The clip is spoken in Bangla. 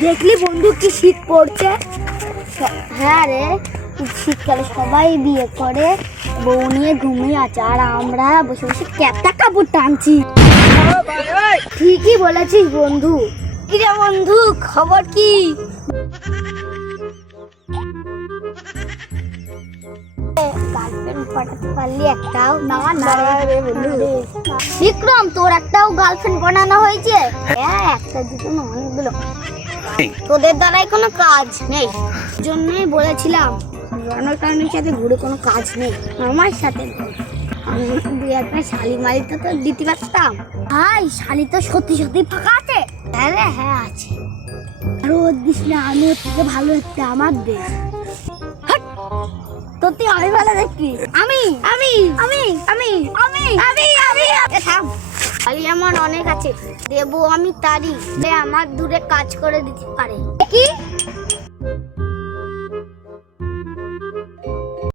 কি শীত পড়ছে? হ্যাঁ রে শীতকালে সবাই বিয়ে করে বউ নিয়ে ঘুমিয়ে আছে আর আমরা বসে বসে ক্যাপটা কাপড় টানছি। ঠিকই বলেছিস বন্ধু। কিরে বন্ধু খবর কি? পারলি একটাও না না রে বন্ধু বিক্রম তোর একটাও গার্লফ্রেন্ড বানানো হয়েছে? হ্যাঁ একটা দুটো না অনেকগুলো। তোদের দ্বারাই কোনো কাজ নেই। জন্যই বলেছিলাম রণকারণের সাথে ঘুরে কোনো কাজ নেই। আমার সাথে একটা শালি মালি তো তোর দিতে পারতাম। ভাই শালি তো সত্যি সত্যি ফাঁকা আছে। হ্যাঁ হ্যাঁ আছে। আরও ওর দিস না আমি ওর থেকে ভালো একটা আমার দে হাট! তোর আমি ভালো দেখি আমি আমি আমি আমি আমি আমি আমি। আমি আমার অনেক আছে। দেবো আমি তারি আমার দূরে কাজ করে দিতে পারে। কি?